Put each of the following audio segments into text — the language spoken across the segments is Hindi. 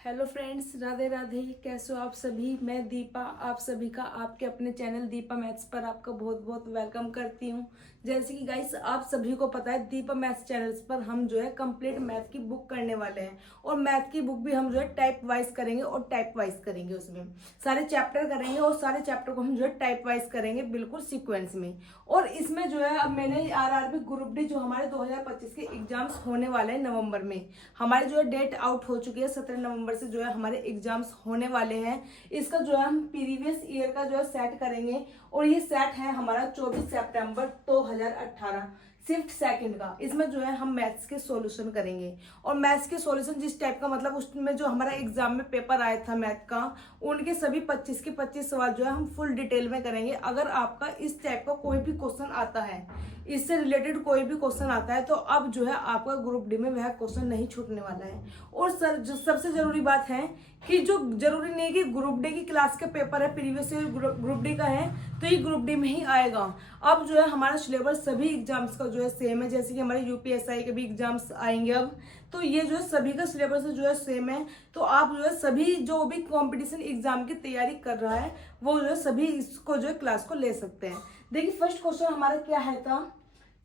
Hello friends, Radhe Radhe. कैसे हो आप सभी। मैं दीपा आप सभी का आपके अपने चैनल दीपा मैथ्स पर आपका बहुत बहुत वेलकम करती हूँ। जैसे कि गाइस आप सभी को पता है, दीपा मैथ्स चैनल्स पर हम जो है कंप्लीट मैथ की बुक करने वाले हैं। और मैथ की बुक भी हम जो है टाइप वाइज करेंगे और टाइप वाइज करेंगे। उसमें सारे चैप्टर करेंगे और सारे चैप्टर को हम जो है टाइप वाइज करेंगे, बिल्कुल सीक्वेंस में। और इसमें जो है अब मैंने आरआरबी ग्रुप डी जो हमारे 2025 के एग्जाम्स होने वाले हैं नवंबर में, हमारी जो है डेट आउट हो चुकी है। 17 नवंबर से जो है हमारे एग्जाम्स होने वाले हैं। इसका जो है हम प्रीवियस ईयर का जो है सेट करेंगे। और ये सेट है हमारा 24 सितंबर 2018 शिफ्ट सेकंड का। इसमें जो है हम मैथ्स के सॉल्यूशन करेंगे। और मैथ्स के सॉल्यूशन जिस टाइप का, मतलब उसमें जो हमारा एग्जाम में पेपर आया था मैथ का, उनके सभी 25 के 25 सवाल जो है हम फुल डिटेल में करेंगे। अगर आपका इस टाइप का कोई भी क्वेश्चन आता है, इससे रिलेटेड कोई भी क्वेश्चन आता है, तो अब जो है आपका ग्रुप डी में वह क्वेश्चन नहीं छूटने वाला है। और सर जो सबसे जरूरी बात है कि जो जरूरी नहीं है कि ग्रुप डी की क्लास के पेपर है, प्रीवियस ईयर ग्रुप डी का है तो ये ग्रुप डी में ही आएगा। अब जो है हमारा सिलेबस सभी एग्जाम्स का जो है सेम है। जैसे कि हमारे यूपीएसआई के भी एग्जाम्स आएंगे अब, तो ये जो है सभी का सिलेबस जो है सेम है। तो आप जो है सभी जो भी कंपटीशन एग्जाम की तैयारी कर रहा है, वो जो है सभी इसको जो है क्लास को ले सकते हैं। देखिए फर्स्ट क्वेश्चन हमारा क्या है था।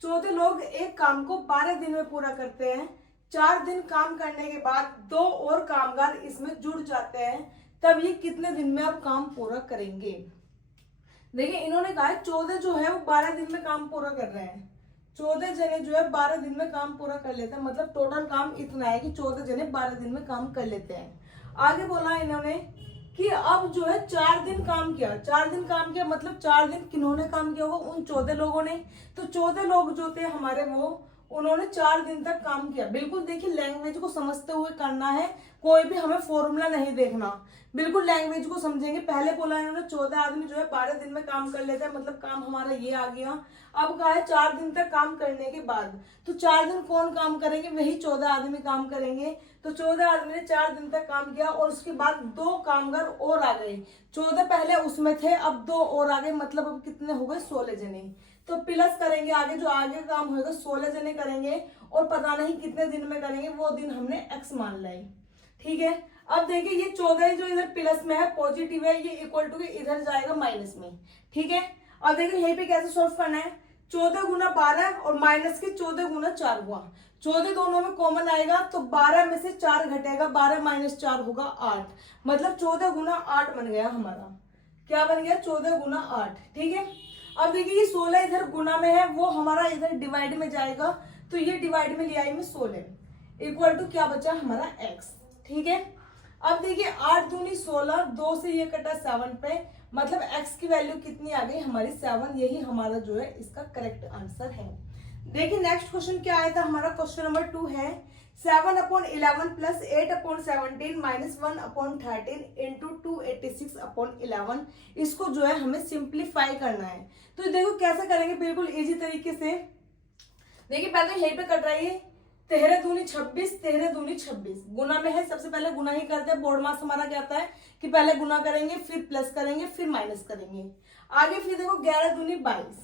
14 लोग एक काम को 12 दिन में पूरा करते हैं। 4 दिन काम करने के बाद 2 और कामगार इसमें जुड़ जाते हैं, तब ये कितने दिन में आप काम पूरा करेंगे। देखिए इन्होंने कहा है 14 जो है वो 12 दिन में काम पूरा कर रहे हैं। 14 जने जो है 12 दिन में काम पूरा कर लेते हैं। मतलब टोटल काम इतना है कि 14 जने 12 दिन में काम कर लेते हैं। आगे बोला इन्होंने कि अब जो है 4 दिन काम किया। 4 दिन काम किया मतलब 4 दिन किन्होंने काम किया होगा, उन 14 लोगों ने। तो 14 लोग जो थे हमारे, वो उन्होंने 4 दिन तक काम किया। बिल्कुल देखिए लैंग्वेज को समझते हुए करना है, कोई भी हमें फॉर्मूला नहीं देखना, बिल्कुल लैंग्वेज को समझेंगे। पहले बोला इन्होंने 14 आदमी जो है 12 दिन में काम कर लेता है, मतलब काम हमारा ये आ गया। अब कहा है 4 दिन तक काम करने के बाद, तो 4 दिन कौन काम करेंगे, वही 14 आदमी काम करेंगे। तो 14 आदमी ने 4 दिन तक काम किया और उसके बाद 2 कामगार और आ गए। 14 पहले उसमें थे, अब 2 और आ गए, मतलब अब कितने हो गए, 16 जने। तो प्लस करेंगे आगे, जो आगे काम होगा 16 जने करेंगे और पता नहीं कितने दिन में करेंगे, वो दिन हमने एक्स मान लाए। ठीक है। अब देखिए ये 14 जो इधर प्लस में है, पॉजिटिव है, ये इक्वल टू के इधर जाएगा माइनस में। ठीक है। अब देखिए यहीं पे कैसे सॉल्व करना है। 14 गुना 12 और माइनस के 14 गुना 4 हुआ। 14 दोनों में कॉमन आएगा तो 12 में से 4 घटेगा, 12 माइनस 4 होगा 8। मतलब 14 गुना 8 बन गया हमारा। क्या बन गया, 14 गुना 8। ठीक है। अब देखिए ये 16 इधर गुना में है, वो हमारा इधर डिवाइड में जाएगा, तो ये डिवाइड में लिया में 16 इक्वल टू क्या बचा हमारा x। ठीक है। अब देखिए 8 दूनी 16, 2 से ये कटा 7 पे, मतलब x की वैल्यू कितनी आ गई हमारी 7। यही हमारा जो है इसका करेक्ट आंसर है। देखिए नेक्स्ट क्वेश्चन क्या आया था हमारा, क्वेश्चन नंबर 2 है 7/11 प्लस 8/17 माइनस 1/13 इंटू 286/11। इसको जो है हमें सिंप्लीफाई करना है। तो देखो कैसे करेंगे, बिल्कुल इजी तरीके से। देखिए पहले तो यहीं पे कट रही है, 13 दूनी 26, 13 दूनी 26, गुना में है, सबसे पहले गुना ही करते हैं। बोर्ड मास हमारा क्या आता है कि पहले गुना करेंगे, फिर प्लस करेंगे, फिर माइनस करेंगे। आगे फिर देखो 11 दूनी 22।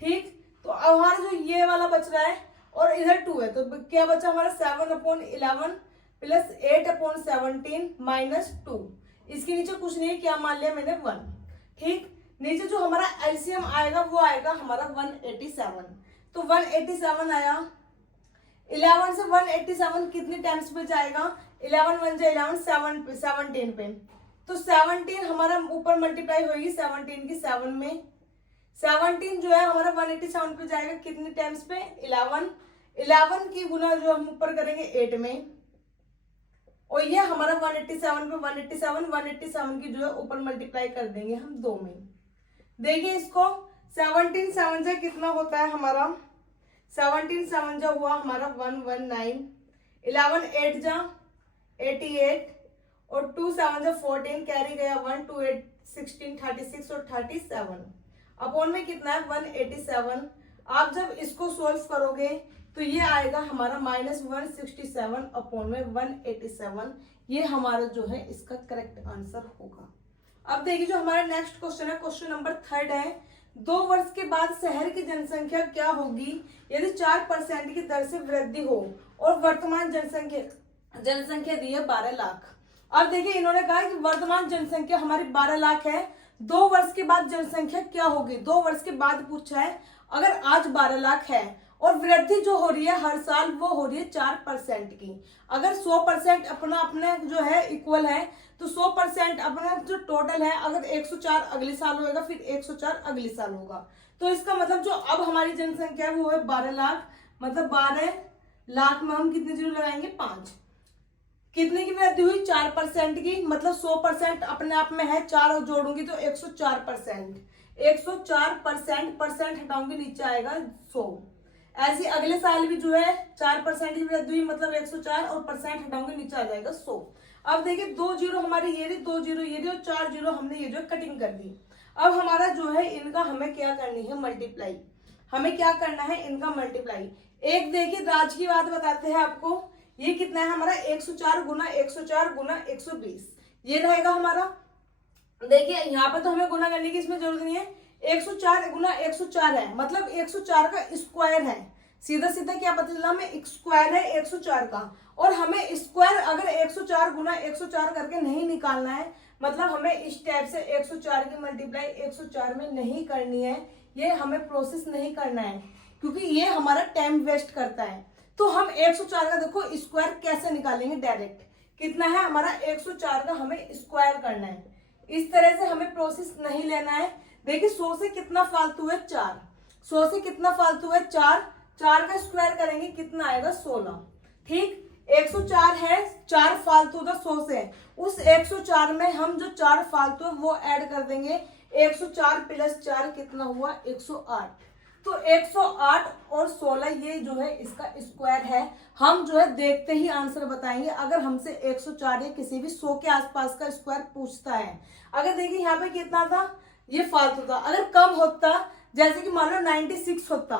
ठीक। तो अब हमारा जो ये वाला बच रहा है और इधर 2 है, तो क्या बचा हमारा 7/11 प्लस 8/17 माइनस 2। इसके नीचे कुछ नहीं है, क्या मान लिया मैंने 1। ठीक। नीचे जो हमारा एलसीएम आएगा वो आएगा हमारा 187। तो 187 आया। 11 से 187 कितने टाइम्स पे जाएगा, 11 1 जा 11, 17 पे। तो 17 हमारा ऊपर मल्टीप्लाई होगी 17 की 7 में। 17 जो है हमारा 187 पे जाएगा कितने टाइम्स पे, 11। 11 की गुना जो हम ऊपर करेंगे 8 में, और ये हमारा 187 पे 187 की जो है ऊपर मल्टीप्लाई कर देंगे हम 2 में। देखिए इसको 17 7 से कितना होता है हमारा, 17 7 जा हुआ हमारा 119, 11 8 जा 88 और 2 7 जा 14, कैरी गया 1 2 8 16 36 और 37 अपॉन में कितना है 187। आप जब इसको सोल्व करोगे तो ये आएगा हमारा -167 अपॉन में 187। ये हमारा जो है इसका करेक्ट आंसर होगा। अब देखिए जो हमारा नेक्स्ट क्वेश्चन है, क्वेश्चन नंबर 3 है 2 वर्ष के बाद शहर की जनसंख्या क्या होगी यदि 4% की दर से वृद्धि हो और वर्तमान जनसंख्या दी है 12 लाख। अब देखिए इन्होंने कहा कि वर्तमान जनसंख्या हमारी 12 लाख है, 2 वर्ष के बाद जनसंख्या क्या होगी, 2 वर्ष के बाद पूछा है। अगर आज 12 लाख है और वृद्धि जो हो रही है हर साल वो हो रही है 4% की, अगर 100% अपना अपने जो है इक्वल है तो 100% अपना जो टोटल है, अगर 104 अगले साल होगा फिर 104 अगले साल होगा, तो इसका मतलब जो अब हमारी जनसंख्या है वो है 12 लाख, मतलब 12 लाख में हम कितने जीरो लगाएंगे, 5। कितने की वृद्धि हुई, 4% की, मतलब 100% अपने आप में है, 4 और जोड़ूंगी तो 104%, 104% परसेंट हटाऊंगी नीचे आएगा 100। ऐसे अगले साल भी जो है 4% की वृद्धि हुई, मतलब 104 और परसेंट हटाऊंगी नीचे आ जाएगा 100। अब देखिए 2 जीरो हमारी ये रही, 2 जीरो ये रही और 4 जीरो हमने ये जो कटिंग कर दी। अब हमारा जो है इनका हमें क्या करनी है, मल्टीप्लाई, हमें क्या करना है इनका मल्टीप्लाई। एक देखिए राज की बात बताते हैं आपको, ये कितना है हमारा 104 गुना 104 गुना 120, ये रहेगा हमारा। देखिए यहाँ पे तो हमें गुना करने की इसमें जरूरत नहीं है, 104 गुना 104 है, मतलब 104 का स्क्वायर है, सीधा सीधा क्या पता चला हमें, स्क्वायर है 104 का। और हमें स्क्वायर अगर 104 गुना 104 करके नहीं निकालना है, मतलब हमें इस टाइप से 104 की मल्टीप्लाई 104 में नहीं करनी है, ये हमें प्रोसेस नहीं करना है क्योंकि ये हमारा टाइम वेस्ट करता है। तो हम 104 का देखो स्क्वायर कैसे निकालेंगे, डायरेक्ट कितना है हमारा 104 का हमें स्क्वायर करना है, इस तरह से हमें प्रोसेस नहीं लेना है। देखिए 100 से कितना फालतू है, 4, 100 से कितना फालतू है, 4, 4 का स्क्वायर करेंगे कितना आएगा, 16। ठीक, 104 है, 4 फालतू था 100 से, उस 104 में हम जो 4 फालतू है वो ऐड कर देंगे, 104 प्लस 4 कितना हुआ, 108। तो 108 और 16 ये जो है इसका स्क्वायर है। हम जो है देखते ही आंसर बताएंगे अगर हमसे 104 या किसी भी 100 के आसपास का स्क्वायर पूछता है। अगर देखिए यहाँ पे कितना था, ये फालतू था, अगर कम होता जैसे कि मान लो 96 होता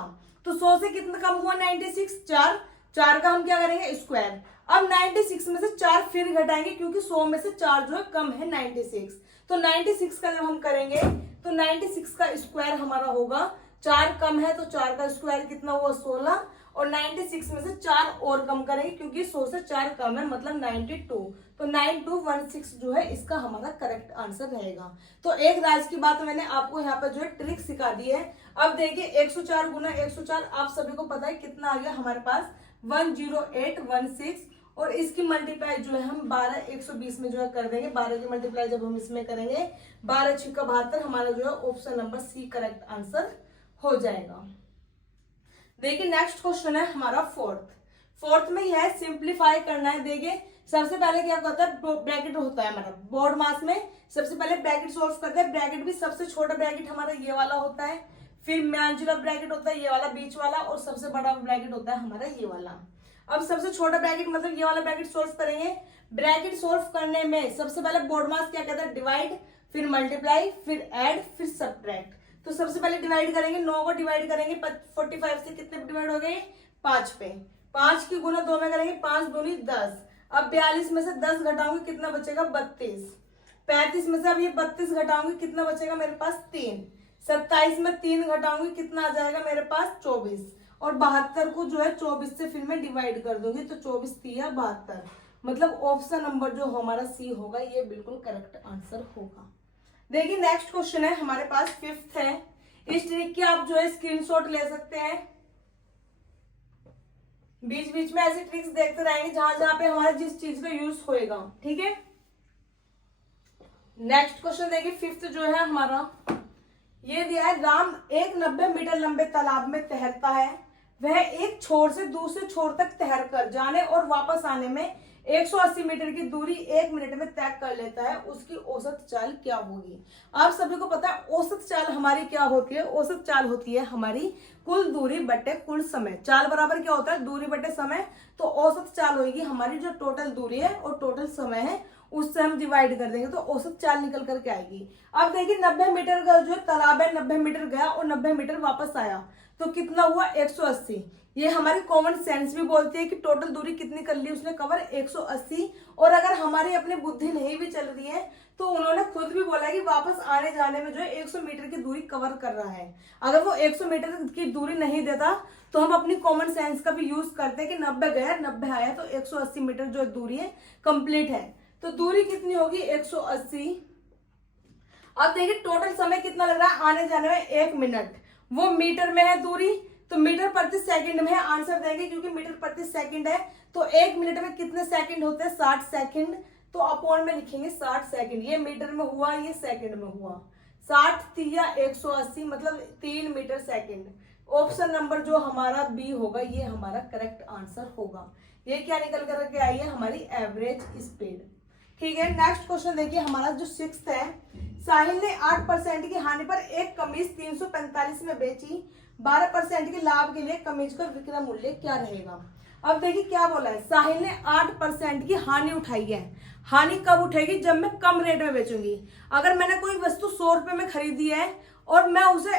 तो 100 से कितना कम हुआ, 96, 4, 4 का हम क्या करेंगे स्क्वायर। अब 96 में से 4 फिर घटाएंगे क्योंकि 100 में से 4 जो है कम है 96, तो 96 का जब हम करेंगे तो 96 का स्क्वायर हमारा होगा, 4 कम है तो 4 का स्क्वायर कितना हुआ, 16, और 96 में से 4 और कम करेंगे क्योंकि 100 से 4 कम है, मतलब 92, तो 9216 जो है इसका हमारा करेक्ट आंसर रहेगा। तो एक राज की बात मैंने आपको यहाँ पे जो है ट्रिक सिखा दी है। अब देखिए 104 गुना 104 आप सभी को पता है कितना आ गया हमारे पास, 10816, और इसकी मल्टीप्लाई जो है हम 12 120 में जो है कर देंगे, 12 की मल्टीप्लाई जब हम इसमें करेंगे 12 6 का 72, हमारा जो है option number C correct answer हो जाएगा। देखिए नेक्स्ट क्वेश्चन है हमारा फोर्थ में यह है सिंप्लीफाई करना है। देखिए सबसे पहले क्या होता है, ब्रैकेट होता है हमारा बोर्ड मास में, सबसे पहले ब्रैकेट सॉल्व करते हैं। ब्रैकेट भी सबसे छोटा ब्रैकेट हमारा ये वाला होता है, फिर मैंजुलर ब्रैकेट होता है ये वाला बीच वाला, और सबसे बड़ा ब्रैकेट होता है हमारा ये वाला। अब सबसे छोटा ब्रैकेट मतलब ये वाला ब्रैकेट सॉल्व करेंगे। ब्रैकेट सॉल्व करने में सबसे पहले बोर्ड मास क्या कहता है, डिवाइड, फिर मल्टीप्लाई, फिर ऐड, फिर सब्ट्रैक्ट। तो सबसे पहले डिवाइड करेंगे, 9 को डिवाइड करेंगे 45 से, कितने पे डिवाइड हो गए, 5 पे, 5 की गुना 2 में करेंगे, 5 दूनी 10। अब 42 में से 10 घटाऊंगी कितना बचेगा, 32। 35 में से अब ये 32 घटाऊंगी कितना बचेगा मेरे पास, 3। 27 में 3 घटाऊंगी कितना आ जाएगा मेरे पास, 24। और 72 को जो है 24 से फिर मैं डिवाइड कर दूंगी तो 24 3 72, मतलब ऑप्शन नंबर जो हमारा सी होगा ये बिल्कुल करेक्ट आंसर होगा। देखिए नेक्स्ट क्वेश्चन है हमारे पास 5th है। इस ट्रिक की आप जो है स्क्रीनशॉट ले सकते हैं, बीच बीच में ऐसे ट्रिक्स देखते रहेंगे जहां जहां पे हमारा जिस चीज का यूज होएगा, ठीक है। नेक्स्ट क्वेश्चन देखिए 5th जो है हमारा, ये दिया है, राम एक 90 मीटर लंबे तालाब में तैरता है, वह एक छोर से दूसरे छोर तक तैर कर जाने और वापस आने में 180 मीटर की दूरी 1 मिनट में तय कर लेता है, उसकी औसत चाल क्या होगी। आप सभी को पता है औसत चाल हमारी क्या होती है, औसत चाल होती है हमारी कुल दूरी बटे कुल समय। चाल बराबर क्या होता है, दूरी बटे समय, तो औसत चाल होगी हमारी जो टोटल दूरी है और टोटल समय है उससे हम डिवाइड कर देंगे तो औसत चाल निकल करके आएगी। अब देखिए 90 मीटर का जो तालाब है, 90 मीटर गया और 90 मीटर वापस आया तो कितना हुआ, 180। ये हमारी कॉमन सेंस भी बोलती है कि टोटल दूरी कितनी कर ली उसने कवर, 180। और अगर हमारी अपनी बुद्धि नहीं भी चल रही है तो उन्होंने खुद भी बोला कि वापस आने जाने में जो है 100 मीटर की दूरी कवर कर रहा है। अगर वो 100 मीटर की दूरी नहीं देता तो हम अपनी कॉमन सेंस का भी यूज करते हैं कि 90 गया 90 आया तो 180 मीटर जो दूरी है कंप्लीट है। तो तो दूरी कितनी होगी 180। अब देखिए टोटल समय कितना लग रहा है आने जाने में 1 मिनट, वो मीटर में है दूरी, तो मीटर प्रति सेकंड में है। आंसर देंगे क्योंकि मीटर प्रति सेकंड है, तो 1 मिनट में कितने सेकंड होते हैं 60 सेकंड, तो अपॉन में लिखेंगे 60 सेकंड। ये मीटर में हुआ, ये सेकंड में हुआ, 60 तिया 180 मतलब 3 मीटर सेकंड। ऑप्शन नंबर जो हमारा बी होगा ये हमारा करेक्ट आंसर होगा। ये क्या निकल करके आई है हमारी एवरेज स्पीड। ठीक है, नेक्स्ट क्वेश्चन देखिए हमारा जो 6th है। साहिल ने 8% की हानि पर एक कमीज 345 में बेची, 12% के लाभ के लिए कमीज का विक्रय मूल्य क्या रहेगा। अब देखिए क्या बोला है, साहिल ने 8% की हानि उठाई है। हानि कब उठेगी, जब मैं कम रेट में बेचूंगी। अगर मैंने कोई वस्तु 100 रुपए में खरीदी है और मैं उसे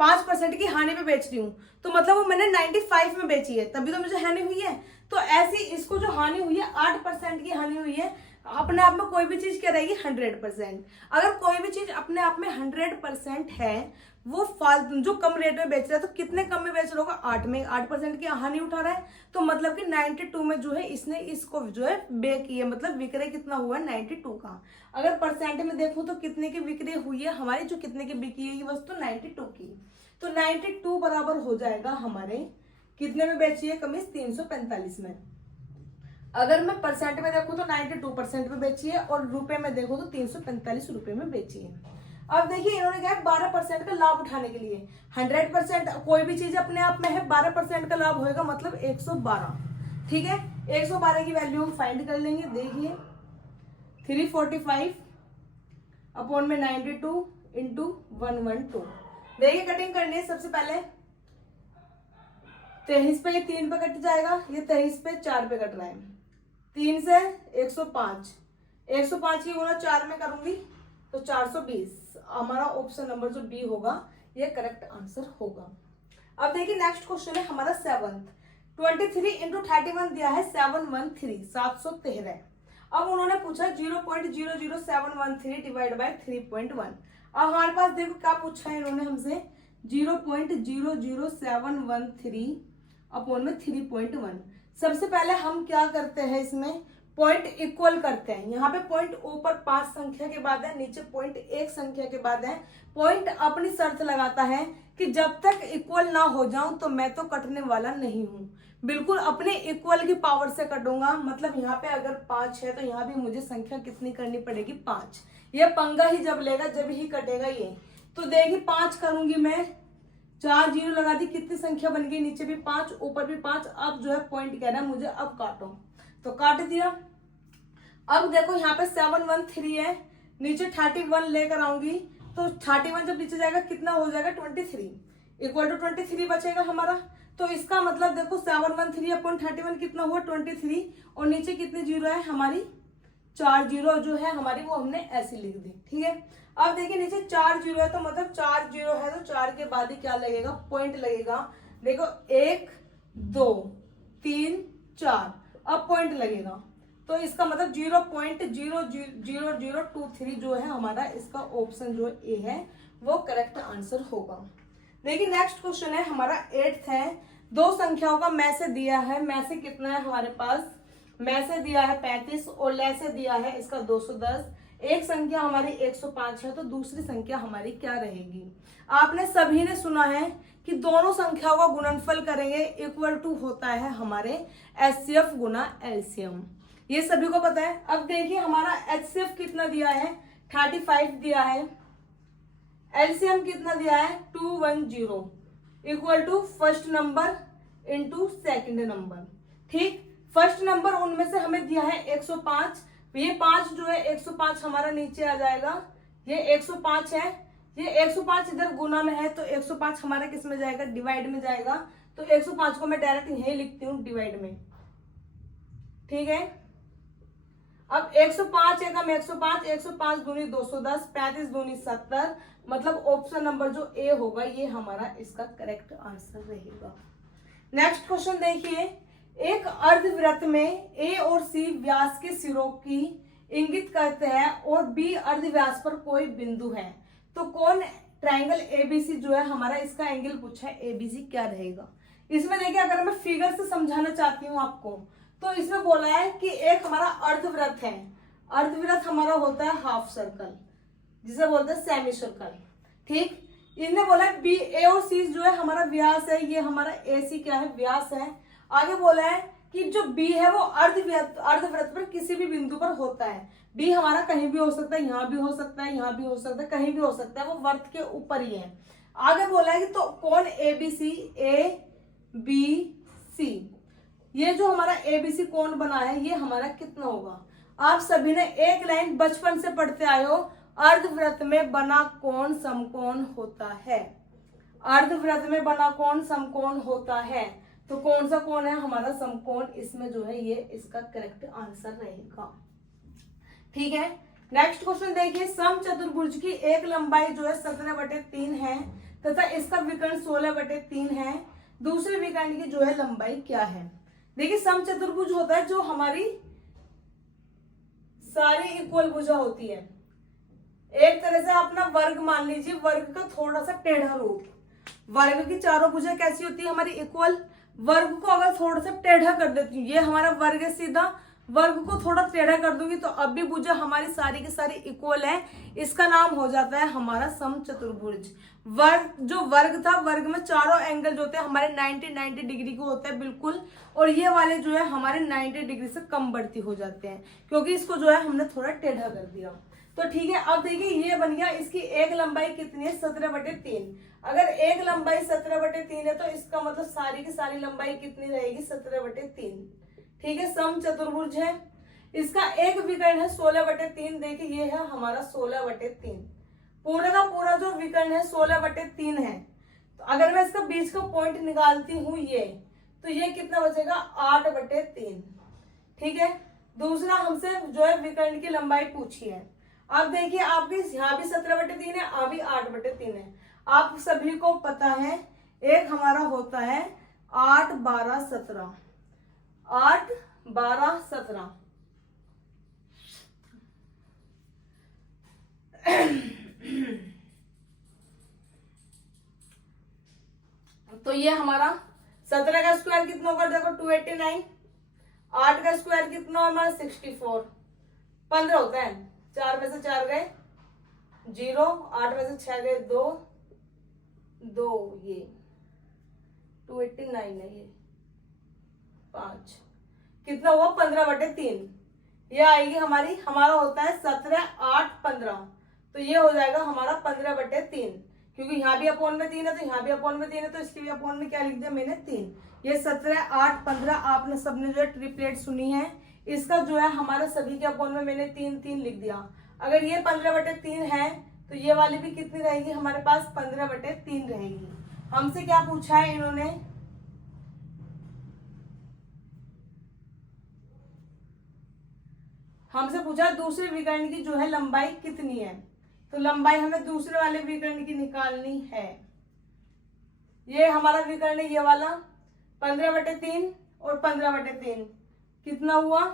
5% की हानि पे बेच रही हूँ, तो मतलब वो मैंने 95 में बेची है, तभी तो मुझे हानि हुई है। तो ऐसी इसको जो हानि हुई है 8% की हानि हुई है। अपने आप में कोई भी चीज क्या रहेगी 100%। अगर कोई भी चीज अपने आप में 100% है, वो फालतू जो कम रेट में बेच रहा है, तो कितने कम में बेच रहा होगा 8 में, 8% की हानि उठा रहा है, तो मतलब कि 92 में जो है इसने इसको जो है बे की है, मतलब विक्रय कितना हुआ है 92 का। अगर परसेंट में देखूं तो कितने की विक्रय हुई है हमारी, जो कितने की बिकी है ये वस्तु 92 की, तो 92 बराबर हो जाएगा हमारे कितने में बेची है कमीज 345 में। अगर मैं परसेंट में देखूं तो 92% में बेची है और रुपए में देखूं तो 345 रुपए में बेची है। अब देखिए इन्होंने कहा 12% का लाभ उठाने के लिए 100% कोई भी चीज अपने आप में है, 12% का लाभ होगा मतलब 112। ठीक है, 112 की वैल्यू हम फाइंड कर लेंगे। देखिए 345 अपॉन में 92 इंटू 112। देखिए कटिंग करनी है। सबसे पहले 23 पे ये 3 पे कट जाएगा, ये 23 पे 4 पे कट रहा है, 3 से 105, 105 की गुना 4 में करूंगी तो 420। हमारा ऑप्शन नंबर जो बी होगा ये करेक्ट आंसर होगा। अब देखिए नेक्स्ट क्वेश्चन है हमारा 7th। 23 इंटू 31 दिया है 713, 713। अब उन्होंने पूछा 0.00713 डिवाइड बाय 3.1। अब हमारे पास देखो क्या पूछा है इन्होंने हमसे, 0.00713 अपॉन में 3.1। सबसे पहले हम क्या करते हैं, इसमें पॉइंट इक्वल करते हैं। यहाँ पे पॉइंट ऊपर 5 संख्या के बाद है, नीचे पॉइंट 1 संख्या के बाद है। पॉइंट अपनी शर्त लगाता है कि जब तक इक्वल ना हो जाऊं तो मैं तो कटने वाला नहीं हूं, बिल्कुल अपने इक्वल की पावर से कटूंगा। मतलब यहाँ पे अगर 5 है तो यहाँ भी मुझे संख्या कितनी करनी पड़ेगी 5। ये पंगा ही जब लेगा जब ही कटेगा ये। तो देखिए 5 करूंगी मैं, 4 जीरो लगा दी, कितनी संख्या बन गई, नीचे भी 5 ऊपर भी 5। अब जो है पॉइंट कह रहा है मुझे अब काटो, तो काट दिया। अब देखो यहाँ पे 713 है, नीचे 31 लेकर आऊंगी, तो 31 जब नीचे जाएगा कितना हो जाएगा 23 इक्वल टू 23 बचेगा हमारा। तो इसका मतलब देखो 713 अपॉन 31 कितना हुआ 23, और नीचे कितनी जीरो है हमारी 4 जीरो जो है हमारी, वो हमने ऐसी लिख दी। ठीक है, अब देखिए नीचे 4 जीरो है, तो मतलब 4 जीरो है तो 4 के बाद ही क्या लगेगा पॉइंट लगेगा। देखो 1 2 3 4, अब पॉइंट लगेगा, तो इसका मतलब 0.00023 जो है हमारा, इसका ऑप्शन जो ए है वो करेक्ट आंसर होगा। देखिए नेक्स्ट क्वेश्चन है हमारा 8th है। दो संख्याओं का मैं से दिया है, मैं से कितना है हमारे पास, मैं से दिया है 35 और ले से दिया है इसका 210। एक संख्या हमारी 105 है, तो दूसरी संख्या हमारी क्या रहेगी। आपने सभी ने सुना है कि दोनों संख्याओं का गुणनफल करेंगे इक्वल टू होता है हमारे HCF गुना LCM, ये सभी को पता है। अब देखिए हमारा HCF कितना दिया है 35 दिया है, LCM कितना दिया है 210 equal to first number into second number. ठीक, फर्स्ट नंबर उनमें से हमें दिया है 105, ये 5 जो है 105 हमारा नीचे आ जाएगा, ये 105 है, ये 105 इधर गुना में है, तो 105 हमारा किस में जाएगा डिवाइड में जाएगा, तो 105 को मैं डायरेक्ट यही लिखती हूँ डिवाइड में। ठीक है, अब 105 एकम 105, 105 दूनी 210, 35 दूनी 70, मतलब ऑप्शन नंबर जो ए होगा ये हमारा इसका करेक्ट आंसर रहेगा। नेक्स्ट क्वेश्चन देखिए, एक अर्धवृत्त में ए और सी व्यास के सिरों की इंगित करते हैं और बी अर्धव्यास पर कोई बिंदु है, तो कौन ट्राइंगल एबीसी जो है हमारा, इसका एंगल पूछा है एबीसी क्या रहेगा। इसमें देखिए अगर मैं फिगर से समझाना चाहती हूँ आपको, तो इसमें बोला है कि एक हमारा अर्धवृत्त है, अर्धवृत्त हमारा होता है हाफ सर्कल, जिसे बोलते हैं सेमी सर्कल। ठीक, इनने बोला बी ए और सी जो है हमारा व्यास है, ये हमारा ए सी क्या है, व्यास है। आगे बोला है कि जो बी है वो अर्धवृत्त पर किसी भी बिंदु पर होता है। बी हमारा कहीं भी हो सकता है, यहाँ भी हो सकता है, यहाँ भी हो सकता है, कहीं भी हो सकता है, वो वर्त के ऊपर ही है। आगे बोला है कि तो कौन ए बी सी, ये जो हमारा ए बी सी कौन बना है, ये हमारा कितना होगा। आप सभी ने एक लाइन बचपन से पढ़ते आए हो, अर्धवृत्त में बना कोण समकोण होता है। अर्धवृत्त में बना कोण समकोण होता है, तो कौन सा कोण है हमारा समकोण, इसमें जो है ये इसका करेक्ट आंसर रहेगा। ठीक है, नेक्स्ट क्वेश्चन देखिए, समचतुर्भुज की एक लंबाई जो है 17/3 है तथा इसका विकर्ण 16/3 है, दूसरे विकर्ण की जो है लंबाई क्या है। देखिए समचतुर्भुज होता है जो हमारी सारी इक्वल भुजा होती है, एक तरह से अपना वर्ग मान लीजिए, वर्ग का थोड़ा सा टेढ़ा रूप। वर्ग की चारों भुजा कैसी होती है हमारी इक्वल, वर्ग को अगर थोड़ा सा टेढ़ा कर देती हूँ, ये हमारा वर्ग है सीधा, वर्ग को थोड़ा टेढ़ा कर दूंगी तो अब भी भुजा हमारी सारी की सारी इक्वल है, इसका नाम हो जाता है हमारा समचतुर्भुज। वर्ग जो वर्ग था, वर्ग में चारों एंगल जो होते हैं हमारे 90 डिग्री को होते हैं बिल्कुल, और ये वाले जो है हमारे 90 डिग्री से कम बढ़ती हो जाते हैं, क्योंकि इसको जो है हमने थोड़ा टेढ़ा कर दिया। तो ठीक है, अब देखिए ये बन गया, इसकी एक लंबाई कितनी है 17/3। अगर एक लंबाई 17/3 है तो इसका मतलब सारी की सारी लंबाई कितनी रहेगी 17/3। ठीक है, समचतुर्भुज है, इसका एक विकर्ण है 16/3। देखिए ये है हमारा 16/3, पूरा का पूरा जो विकर्ण है 16/3 है। तो अगर मैं इसका बीच का पॉइंट निकालती हूँ ये, तो ये कितना बचेगा 8/3। ठीक है, दूसरा हमसे जो है विकर्ण की लंबाई पूछी है। अब देखिए आपके यहाँ भी 17/3 है, यहाँ भी 8/3 है। आप सभी को पता है एक हमारा होता है 8, 12, 17, 8, 12, 17। तो ये हमारा 17 का स्क्वायर कितना होगा, देखो 289, 8 का स्क्वायर कितना हमारा 64, 15 होता है, 4 में से 4 गए 0, 8 में से 6 गए 2, ये 289 है, ये 5 कितना हुआ 15/3। ये आएगी हमारी, हमारा होता है 17, 8, 15, तो ये हो जाएगा हमारा 15/3, क्योंकि यहाँ भी अपोन में 3 है तो यहाँ भी अपोन में 3 है, तो इसके भी अपोन में क्या लिख दिया मैंने 3। ये 17, 8, 15 आपने सबने जो है ट्रिपलेट सुनी है, इसका जो है हमारा सभी के अपोन में मैंने 3 लिख दिया। अगर ये 15/3 है तो ये वाली भी कितनी रहेगी हमारे पास 15/3 रहेगी। हमसे क्या पूछा है इन्होंने, हमसे पूछा दूसरे विकर्ण की जो है लंबाई कितनी है, तो लंबाई हमें दूसरे वाले विकर्ण की निकालनी है। ये हमारा विकर्ण है ये वाला 15/3 और 15/3 कितना हुआ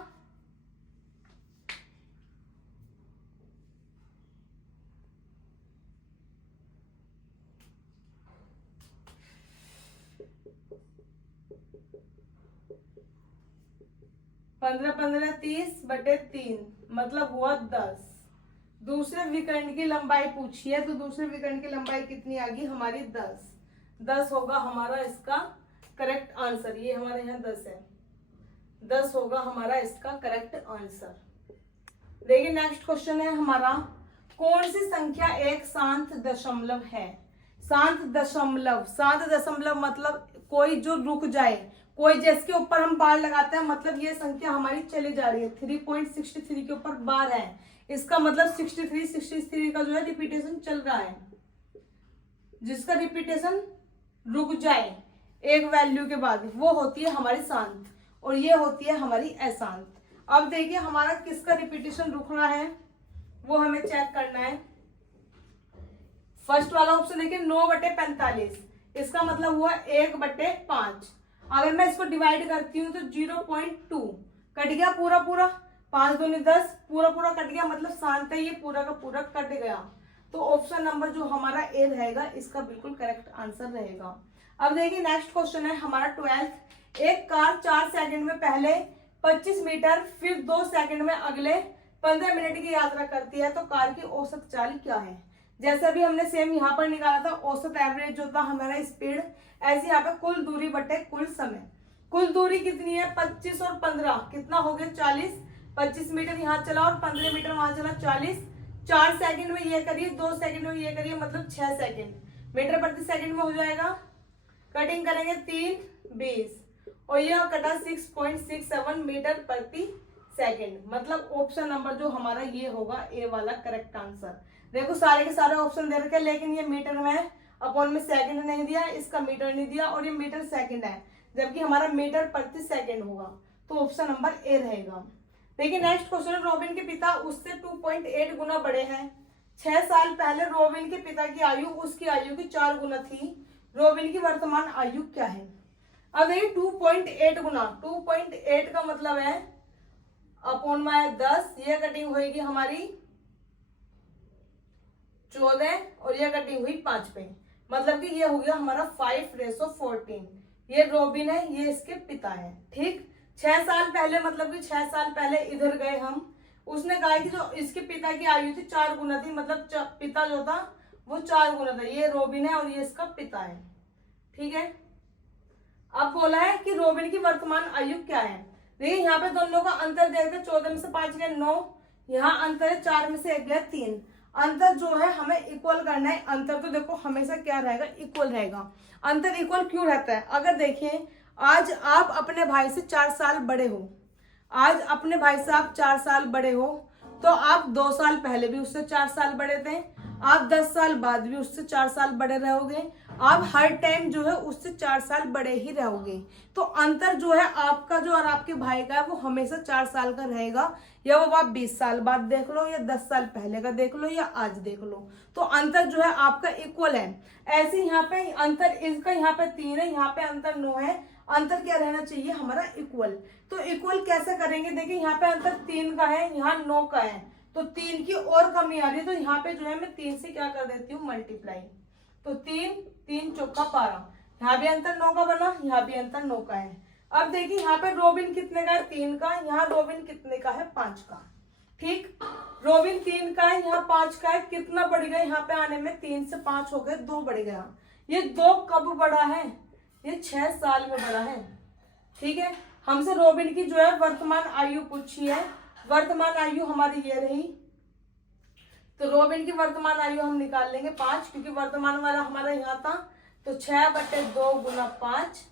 15, 15, 30/3 मतलब हुआ 10। दूसरे विकर्ण की लंबाई पूछी है, तो दूसरे विकर्ण की लंबाई कितनी आ गई हमारी 10 होगा हमारा इसका करेक्ट आंसर। ये हमारे यहाँ 10 है, 10 होगा हमारा इसका करेक्ट आंसर। देखिए नेक्स्ट क्वेश्चन है हमारा, कौन सी संख्या एक शांत दशमलव है। शांत दशमलव मतलब कोई जो रुक जाए, कोई जिसके ऊपर हम बार लगाते हैं, मतलब ये संख्या हमारी चली जा रही है 3.63 के ऊपर बार है, इसका मतलब 63 का जो है रिपीटेशन चल रहा है। जिसका रिपीटेशन रुक जाए एक वैल्यू के बाद, वो होती है हमारी शांत और ये होती है हमारी अशांत। अब देखिए हमारा किसका रिपीटेशन रुक रहा है वो हमें चेक करना है। फर्स्ट वाला ऑप्शन देखिए 9/45, इसका मतलब हुआ 1/5। अगर मैं इसको डिवाइड करती हूँ तो 0.2 कट गया, पूरा 5 दूनी 10, पूरा कट गया, मतलब शांत है, ये पूरा का पूरा कट गया। तो ऑप्शन नंबर जो हमारा ए रहेगा इसका बिल्कुल करेक्ट आंसर रहेगा। अब देखिए नेक्स्ट क्वेश्चन है हमारा 12th। एक कार 4 सेकंड में पहले 25 मीटर, फिर 2 सेकंड में अगले 15 मिनट की यात्रा करती है तो कार की औसत चाल क्या है। जैसा भी हमने सेम यहाँ पर निकाला था, औसत एवरेज जो था हमारा स्पीड, ऐसे यहाँ पे कुल दूरी बटे कुल समय। कुल दूरी कितनी है 25 और 15 कितना हो गया 40। 25 मीटर यहाँ चला और 15 मीटर वहां चला 40। 4 सेकंड में ये करिए, 2 सेकंड में ये करिए, मतलब 6 सेकंड मीटर प्रति सेकंड में हो जाएगा। कटिंग करेंगे 3:20 और यह कटा 6.67 मीटर प्रति सेकंड। मतलब ऑप्शन नंबर जो हमारा ये होगा ए वाला करेक्ट आंसर। देखो सारे के सारे ऑप्शन दे रखे, लेकिन ये मीटर में है, अपॉन में सेकंड नहीं दिया, इसका मीटर नहीं दिया, और ये मीटर सेकंड है, जबकि हमारा मीटर प्रति सेकंड होगा, तो ऑप्शन नंबर ए रहेगा। देखिए नेक्स्ट क्वेश्चन, रॉबिन के पिता उससे 2.8 गुना बड़े हैं। 6 साल पहले रॉबिन के पिता की आयु उसकी आयु की 4 गुना थी। रॉबिन की वर्तमान आयु क्या है। अब देखिए 2.8 गुना, 2.8 का मतलब है अपॉन में 10, ये कटिंग होगी हमारी 14 और ये कटिंग हुई 5 पे, मतलब कि ये हो गया हमारा 5:14। ये रॉबिन है, ये इसके पिता है। ठीक, 6 साल पहले मतलब कि 6 साल पहले इधर गए हम, उसने कहा कि जो इसके पिता की आयु थी 4 गुना थी, मतलब पिता जो था वो 4 गुना था। ये रॉबिन है और ये इसका पिता है। ठीक है, अब बोला है कि रॉबिन की वर्तमान आयु क्या है। देखिए यहाँ पे दोनों का अंतर देखते, 14 में से 5 गए 9, यहाँ अंतर है 4 में से 1 गया 3। अंतर जो है हमें इक्वल करना है। अंतर तो देखो हमेशा क्या रहेगा, इक्वल रहेगा। अंतर इक्वल क्यों रहता है, अगर देखिए आज आप अपने भाई से 4 साल बड़े हो, आज अपने भाई से आप 4 साल बड़े हो, तो आप 2 साल पहले भी उससे 4 साल बड़े थे, आप 10 साल बाद भी उससे 4 साल बड़े रहोगे, आप हर टाइम जो है उससे 4 साल बड़े ही रहोगे। तो अंतर जो है आपका जो और आपके भाई का है वो हमेशा 4 साल का रहेगा, या वो आप 20 साल बाद देख लो, या 10 साल पहले का देख लो, या आज देख लो, तो अंतर जो है आपका इक्वल है। ऐसे यहाँ पे अंतर इसका यहाँ पे 3 है, यहाँ पे अंतर 9 है, अंतर क्या रहना चाहिए हमारा इक्वल। तो इक्वल कैसे करेंगे, देखिए यहाँ पे अंतर 3 का है, यहाँ 9 का है, तो 3 की और कमी आ रही है, तो यहाँ पे जो है मैं 3 से क्या कर देती हूँ मल्टीप्लाई, तो 3 चौका 12, यहाँ भी अंतर 9 का बना, यहाँ भी अंतर 9 का है। अब देखिए यहाँ पे रॉबिन कितने का है 3 का, यहाँ रॉबिन कितने का है 5 का। ठीक, रॉबिन 3 का है, यहाँ 5 का है, कितना बढ़ गया यहाँ पे आने में, 3 से 5 हो गए, 2 बढ़ गया। ये 2 कब बढ़ा है, ये 6 साल में बढ़ा है। ठीक है, हमसे रॉबिन की जो है वर्तमान आयु पूछी है, वर्तमान आयु हमारी ये रही, तो रॉबिन की वर्तमान आयु हम निकाल लेंगे 5, क्योंकि वर्तमान वाला हमारा यहाँ था, तो 6/2 गुना 5,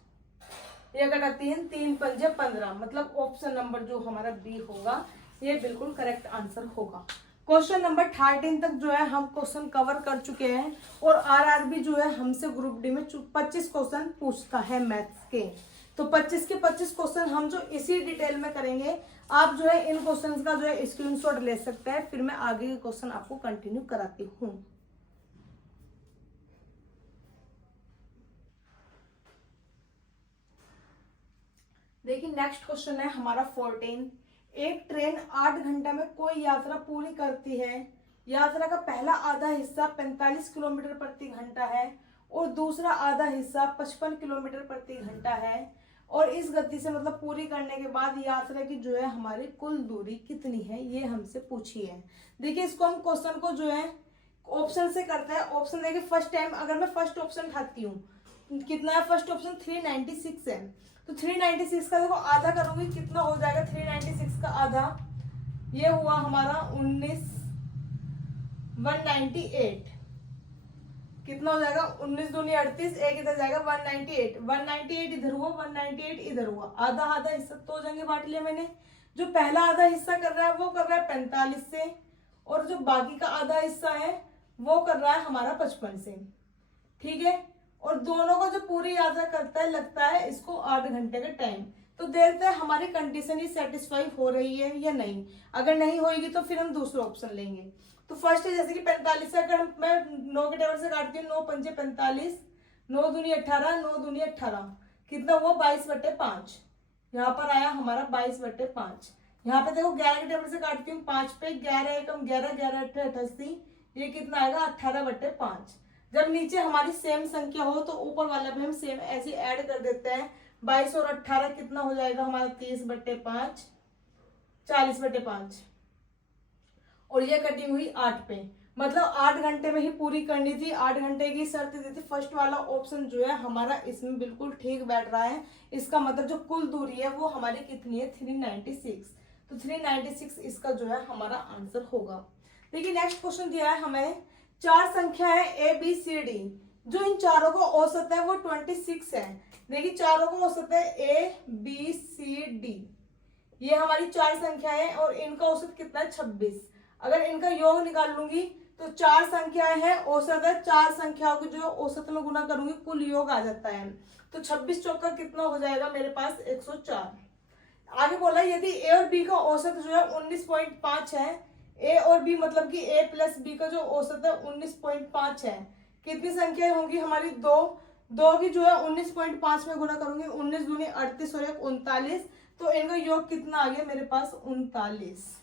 ये कटा 3, 3 पंजे 15, मतलब ऑप्शन नंबर जो हमारा बी होगा ये बिल्कुल करेक्ट आंसर होगा। क्वेश्चन नंबर 13 तक जो है हम क्वेश्चन कवर कर चुके हैं, और आरआरबी जो है हमसे ग्रुप डी में 25 क्वेश्चन पूछता है मैथ्स के, तो 25 के 25 क्वेश्चन हम जो इसी डिटेल में करेंगे। आप जो है इन क्वेश्चंस का जो है स्क्रीनशॉट ले सकते हैं, फिर मैं आगे के क्वेश्चन आपको कंटिन्यू कराती हूँ। देखिए नेक्स्ट क्वेश्चन है हमारा 14। एक ट्रेन 8 घंटे में कोई यात्रा पूरी करती है। यात्रा का पहला आधा हिस्सा 45 किलोमीटर प्रति घंटा है और दूसरा आधा हिस्सा 55 किलोमीटर प्रति घंटा है, और इस गति से मतलब पूरी करने के बाद यात्रा की जो है हमारी कुल दूरी कितनी है, ये हमसे पूछी है। देखिए इसको हम क्वेश्चन को जो है ऑप्शन से करते हैं। ऑप्शन देखिए फर्स्ट टाइम अगर मैं फर्स्ट ऑप्शन उठाती हूँ, कितना है फर्स्ट ऑप्शन 396 है, तो 396 का देखो आधा करूंगी कितना हो जाएगा, 396 का आधा ये हुआ हमारा 198, कितना हो जाएगा 19 दूनी 38, एक इधर जाएगा 198, 198 इधर हुआ, 198 इधर हुआ, आधा आधा हिस्सा तो जगह बांट लिया मैंने। जो पहला आधा हिस्सा कर रहा है वो कर रहा है 45 से, और जो बाकी का आधा हिस्सा है वो कर रहा है हमारा 55 से। ठीक है, और दोनों को जो पूरी यात्रा करता है लगता है इसको 8 घंटे का टाइम। तो देखते हैं हमारी कंडीशन ये सेटिस्फाई हो रही है या नहीं। अगर नहीं होगी तो फिर हम दूसरा ऑप्शन लेंगे। तो फर्स्ट है जैसे कि 45 से अगर मैं 9 के टेबल से काटती हूँ, 9 पंजे 45, 9 दूनी 18, 9 दूनी 18, कितना हुआ 22/5, यहाँ पर आया हमारा 22/5। यहाँ पे देखो 11 के टेबल से काटती हूँ 5 पे, 11 एकम 11, 11 अट्ठे 88, ये कितना आएगा 18/5। जब नीचे हमारी सेम संख्या हो तो ऊपर वाला भी हम सेम ऐसे ऐड कर देते हैं। 22 और 18 कितना हो जाएगा हमारा 30/5, 40/5। और ये कटिंग हुई 8 पे, मतलब 8 घंटे में ही पूरी करनी थी, 8 घंटे की शर्त दी थी। फर्स्ट वाला ऑप्शन जो है हमारा इसमें बिल्कुल ठीक बैठ रहा है। इसका मतलब जो कुल दूरी है वो हमारी कितनी है, 396। तो 396 इसका जो है हमारा आंसर होगा। देखिए नेक्स्ट क्वेश्चन दिया है हमें, 4 संख्या है ए बी सी डी, जो इन चारों को औसत है वो 26 है। देखिए चारों को औसत है ए बी सी डी, ये हमारी 4 संख्या है और इनका औसत कितना है, 26। अगर इनका योग निकाल लूंगी तो 4 संख्याएं हैं, औसत है, 4 संख्याओं को जो औसत में गुना करूंगी कुल योग आ जाता है। तो 26 चौका कितना हो जाएगा मेरे पास, 104। आगे बोला यदि ए और बी का औसत जो है 19.5 है, ए और बी मतलब कि ए प्लस बी का जो औसत है 19.5 है, कितनी संख्याएं होंगी हमारी, 2 की जो है 19.5 में गुना करूंगी, 19 दूनी 38 और 1 39, तो इनका योग कितना आ गया मेरे पास, 39।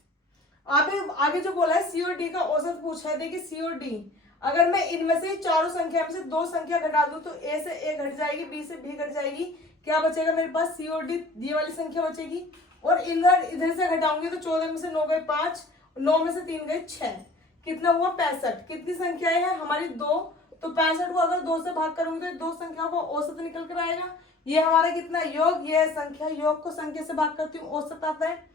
आगे जो बोला है सी और डी का औसत पूछा है। देखिए सी और डी, अगर मैं इनमें से चारों संख्या में से 2 संख्या घटा दूं तो ए से ए घट जाएगी, बी से बी घट जाएगी, क्या बचेगा मेरे पास, सी और डी, ये वाली संख्या बचेगी। और इधर से घटाऊंगी तो 14 में से 9 गए 5, 9 में से 3 गए 6, कितना हुआ 65। कितनी संख्याएं हैं हमारी, 2, तो 65 को अगर 2 से भाग करूंगी तो 2 संख्याओं को औसत निकल कर आएगा। ये हमारा कितना योग, ये संख्या, योग को संख्या से भाग करती हूँ, औसत आता है।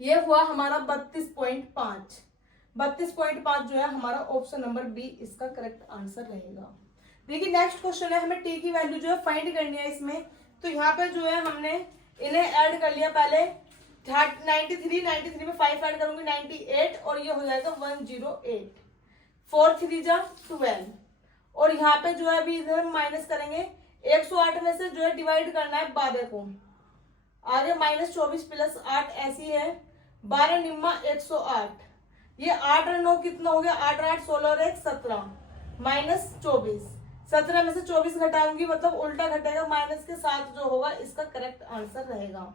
ये हुआ हमारा 32.5। 32.5 जो है हमारा ऑप्शन नंबर बी इसका करेक्ट आंसर रहेगा। देखिए नेक्स्ट क्वेश्चन है, हमें टी की वैल्यू जो है फाइंड करनी है इसमें। तो यहाँ पे जो है हमने इन्हें ऐड कर लिया पहले, 93 में 5 ऐड करूंगी 98, और ये हो जाएगा 108, 4 3 जा 12, और यहाँ पे जो है अभी इधर माइनस करेंगे, 108 में से जो है डिवाइड करना है 12 को, आगे -24 + 8 ऐसी है, 12 निम्मा 108, ये 8 और 9 कितना हो गया, 8 8 16 और 1 17, -24, 17 में से 24 घटाऊंगी मतलब उल्टा घटेगा, माइनस के साथ जो होगा इसका करेक्ट आंसर रहेगा।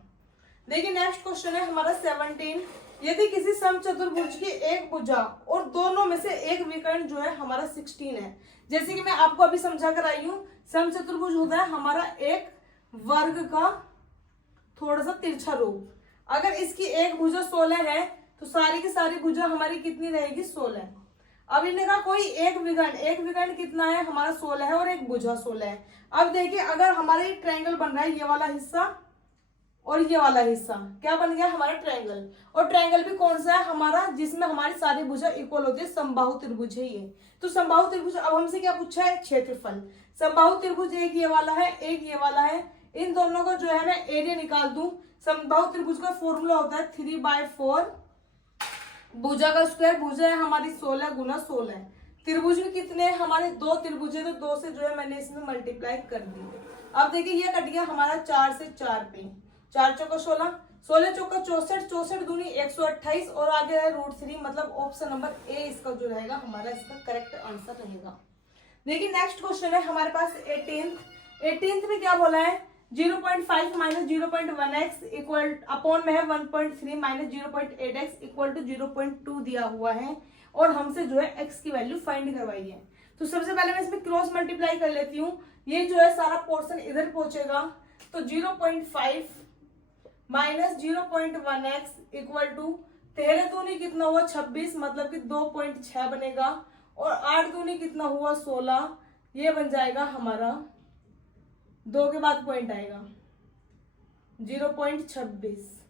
देखिए नेक्स्ट क्वेश्चन है हमारा 17, यदि किसी समचतुर्भुज की एक भुजा और दोनों में से एक विकर्ण जो है हमारा 16 है। जैसे कि मैं आपको अभी समझा कर आई हूं, समचतुर्भुज होता है हमारा एक वर्ग का थोड़ा सा तिरछा रूप। अगर इसकी एक भुजा 16 है तो सारी की सारी भुजा हमारी कितनी रहेगी, 16। अब इन्हें कहा कोई एक विकर्ण कितना है हमारा, 16 है, और एक भुजा 16 है। अब देखिए अगर हमारा ये ट्रायंगल बन रहा है, ये वाला हिस्सा और ये वाला हिस्सा क्या बन गया हमारा, ट्रायंगल। और ट्रायंगल भी कौन सा है हमारा, जिसमें हमारी सारी भुजा इक्वल होती है, समबाहु त्रिभुज है ये। तो समबाहु त्रिभुज, अब हमसे क्या पूछा है, क्षेत्रफल। समबाहु त्रिभुज एक ये वाला है, एक ये वाला है, इन दोनों को जो है मैं एरिया निकाल दूं। समबाहु त्रिभुज का फॉर्मूला होता है 3/4 भुजा का स्क्वायर, भुजा है हमारी 16 गुना 16। त्रिभुज में कितने हैं हमारे, 2 त्रिभुज है, तो 2 से जो है मैंने इसमें मल्टीप्लाई कर दी। अब देखिए ये कट गया हमारा 4 से 4 पे, 4 चौका 16, 16 चौका 64, 64 दूनी 128, और आगे है √3, मतलब ऑप्शन नंबर ए इसका जो रहेगा हमारा इसका करेक्ट आंसर रहेगा। देखिए नेक्स्ट क्वेश्चन है हमारे पास 18th में क्या बोला है, 0.5 - 0.1x इक्वल अपॉन में है 1.3 - 0.8x इक्वल टू 0.2 दिया हुआ है, और हमसे जो है x की वैल्यू फाइंड करवाई है। तो सबसे पहले मैं इसमें क्रॉस मल्टीप्लाई कर लेती हूँ, ये जो है सारा पोर्शन इधर पहुंचेगा, तो 0.5 - 0.1x इक्वल टू 13 दूनी कितना हुआ 26, मतलब कि 2.6 बनेगा, और 8 दूनी कितना हुआ 16, ये बन जाएगा हमारा 2 के बाद पॉइंट आएगा 0.26,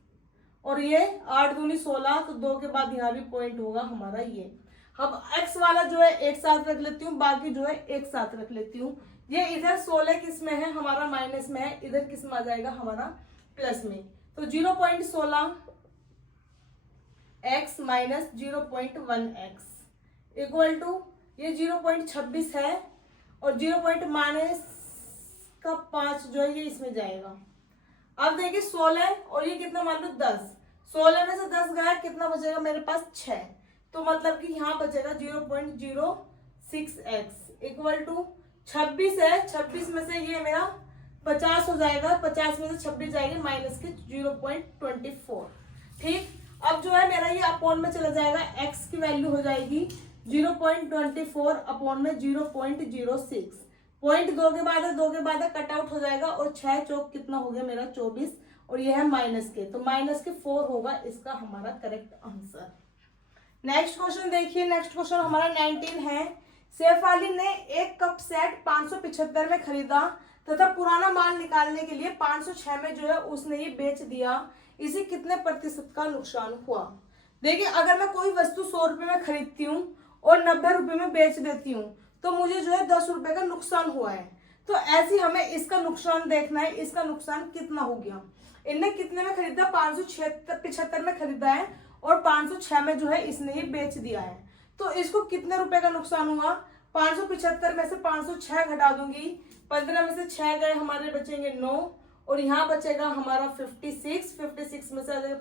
और ये 8 दूनी 16, तो 2 के बाद यहाँ भी पॉइंट होगा हमारा ये। अब x वाला जो है एक साथ रख लेती हूँ, बाकी जो है एक साथ रख लेती हूँ। ये इधर 16 किस में है हमारा, माइनस में है, इधर किस में आ जाएगा हमारा, प्लस में। तो 0.16 x minus 0.1x equal to ये 0.26 है, और 0 का 5 जो है ये इसमें जाएगा। अब देखिए 16 और ये कितना मान लो 10, 16 में से 10 गया, कितना बचेगा मेरे पास 6, तो मतलब कि यहाँ बचेगा 0.06x इक्वल टू 26 है, 26 में से ये मेरा 50 हो जाएगा, 50 में से 26 जाएगी माइनस के 0.24। ठीक, अब जो है मेरा ये अपॉन में चला जाएगा, x की वैल्यू हो जाएगी 0.24 अपॉन में 0.06, पॉइंट 2 के बाद है, 2 के बाद है, कट आउट हो जाएगा, और 6 चौक कितना हो गया मेरा 24, और ये है माइनस के, तो -4 होगा इसका हमारा करेक्ट आंसर। नेक्स्ट क्वेश्चन देखिए, नेक्स्ट क्वेश्चन हमारा 19 है। शेफाली ने एक कप सेट 575 में खरीदा तथा पुराना माल निकालने के लिए 506 में जो है उसने ये बेच दिया, इसे कितने प्रतिशत का नुकसान हुआ। देखिए, अगर मैं कोई वस्तु 100 रुपए में खरीदती हूँ और 90 रुपए में बेच देती हूँ तो मुझे जो है 10 रुपए का नुकसान हुआ है। तो ऐसे हमें इसका नुकसान देखना है, इसका नुकसान कितना हो गया। इनने कितने में खरीदा, 575 में खरीदा है और 506 में जो है इसने ये बेच दिया है। तो इसको कितने रुपए का नुकसान हुआ। 575 में से 506 घटा दूंगी, 15 में से 6 गए, हमारे बचेंगे 9 और यहाँ बचेगा हमारा 56 में से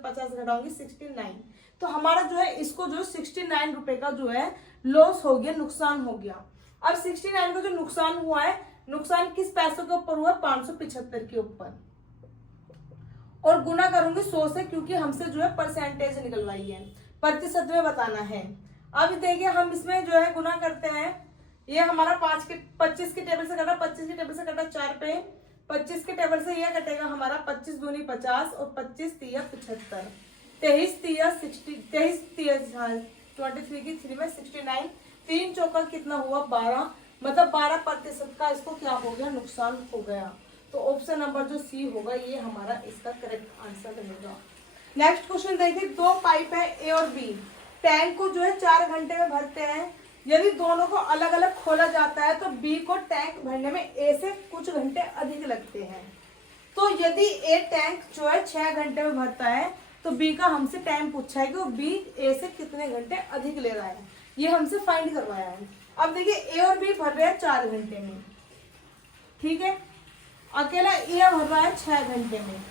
50 घटाऊंगी 69। तो हमारा जो है इसको जो 69 रुपए का जो है लॉस हो गया, नुकसान हो गया। अब 69 का जो नुकसान हुआ है, नुकसान किस पैसों के ऊपर हुआ, 575 के ऊपर, और गुना करूंगी 100 से क्योंकि हमसे जो है परसेंटेज निकलवाई है, प्रतिशत में बताना है। अब देखिए हम इसमें जो है गुना करते हैं, ये हमारा 25 के टेबल से कटा, 25 के टेबल से कटा 4 पे, 25 के टेबल से यह कटेगा हमारा 25 दूनी 50 और 25 तिया 75, 23 तिया 23 की 3 में 69, 3 चौका कितना हुआ 12, मतलब 12% का इसको क्या हो गया, नुकसान हो गया। तो ऑप्शन नंबर जो सी होगा ये हमारा इसका करेक्ट आंसर रहेगा। नेक्स्ट क्वेश्चन देखिए, 2 पाइप है ए और बी, टैंक को जो है 4 घंटे में भरते हैं। यदि दोनों को अलग अलग खोला जाता है तो बी को टैंक भरने में ए से कुछ घंटे अधिक लगते हैं। तो यदि ए टैंक जो है 6 घंटे में भरता है तो बी का हमसे टाइम पूछा है कि वो बी ए से कितने घंटे अधिक ले रहा है, ये हमसे फाइंड करवाया है। अब देखिए ए और बी भर रहे हैं 4 घंटे में, ठीक है, अकेला ए भर रहा है 6 घंटे में,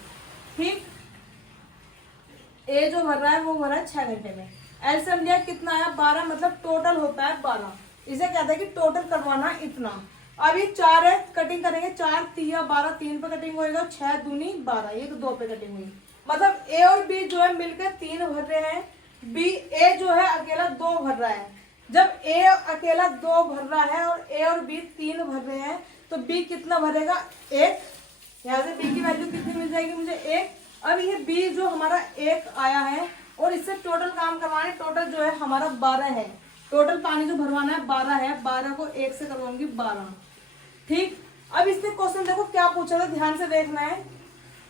ठीक, ए जो भर रहा है वो भर रहा है 6 घंटे में। एलसीएम लिया कितना आया 12, मतलब टोटल होता है 12। इसे कहते हैं कि टोटल करवाना इतना। अब ये 4 है, कटिंग करेंगे 4 तिया 12, 3 पे कटिंग होएगा, 6 दूनी 12, ये तो 2 पे कटिंग हुई, मतलब ए और बी जो है मिलकर 3 भर रहे हैं, बी ए जो है अकेला 2 भर रहा है। जब ए अकेला 2 भर रहा है और ए और बी 3 भर रहे हैं तो बी कितना भरेगा 1, यहाँ से बी की वैल्यू कितनी मिल जाएगी मुझे 1। अब ये बी जो हमारा 1 आया है और इससे टोटल काम करवाने, टोटल जो है हमारा 12 है, टोटल पानी जो भरवाना है 12 है, 12 को 1 से करवाऊंगी 12, ठीक। अब इसने क्वेश्चन देखो क्या पूछा था, ध्यान से देखना है।